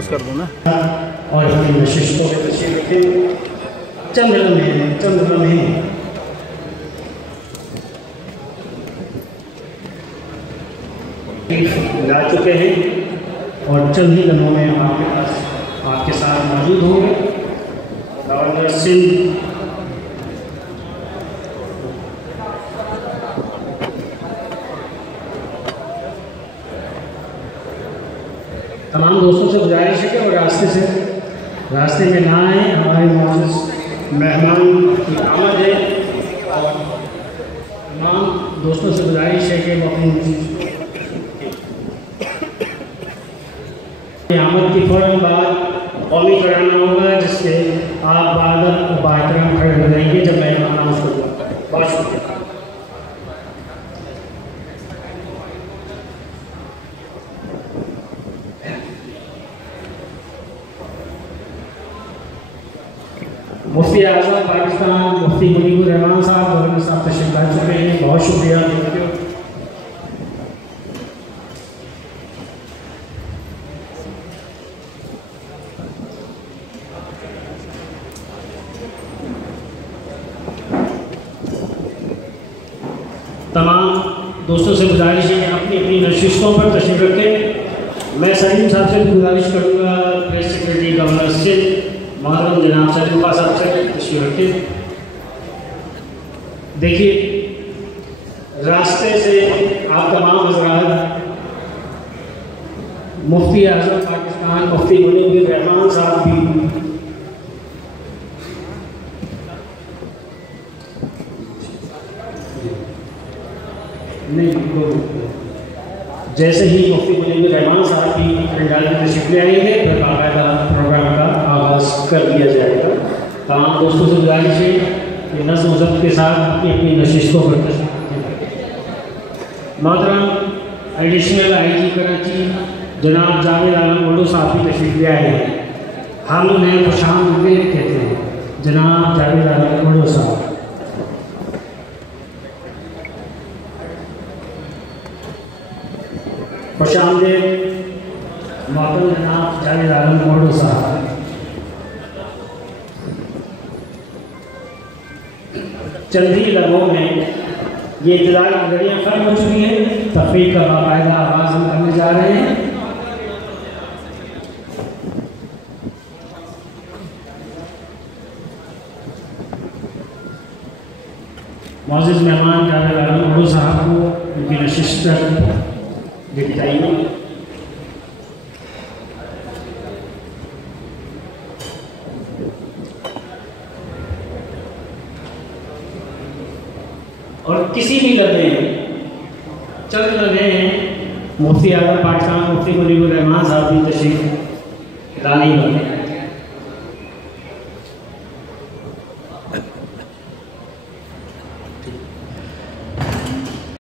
Pause कर दूँ ना। और अपनी नशिश को तशरीफ रखें। चंद लम्हे ला चुके हैं और चंद ही लम्हों में आपके साथ मौजूद होंगे। गवर्नर सिंध तमाम दोस्तों से गुजारिश है कि वो रास्ते में ना आए। हमारे मौजूद मेहमान की आमद है और तमाम दोस्तों से गुजारिश है कि वो अपनी आमद की फ़ौरन बाद कौमी कराना होगा, जिससे आप बाहतराम खड़े हो जाएंगे जब मैं अनाउंस करूँगा। बहुत शुक्रिया। मुफ्ती आज़म पाकिस्तान मुफ्ती मुनीबुर रहमान साहब गवर्नर साहब तशरीफ ला चुके हैं। बहुत शुक्रिया। तमाम दोस्तों से गुजारिश है कि अपनी अपनी नशिस्तों पर तशरीफ रखें। मैं सलीम साहब से भी गुजारिश करूँगा, प्रेस सेक्रेटरी गवर्नर से मोहतरम जनाब सलीम साहब से तशरीफ रखें। देखिए, रास्ते से आप तमाम हज़रात मुफ्ती आज़म पाकिस्तान मुफ्ती मुनीबुर रहमान साहब भी जैसे ही मुफ्ती मुनीबुर रहमान साहब की पंडाल में तशरीफ ले आएंगे फिर बाकायदा प्रोग्राम का आगाज़ कर दिया जाएगा। तमाम दोस्तों से गुजारिश है कि नज़्म ज़ब्त के साथ अपनी अपनी नशिस्तों पर तशरीफ रखें। मोहतरम एडिशनल IG कराची जनाब जावेद आलम वडू साहब की तशरीफ ले आए हैं। हम उन्हें खुशामदीद कहते हैं। जनाब जावेद आलम वडू साहब खुशामदीद। मोहतरम जनाब जावेद आलम वडू साहब चंद ही लम्हों में ये इत्तला की घड़ियाँ ख़त्म हो चुकी हैं। तकरीब का बाकायदा आगाज़ हम करने जा रहे हैं। मौजूद मेहमान जावेद आलम वडू साहब को उनकी नशिस्त दिखाइए। और किसी भी लम्हे चंद लम्हे मुफ्ती आज़म पाकिस्तान मुफ्ती मुनीबुर रहमान साहब की तशरीफ लाने वाले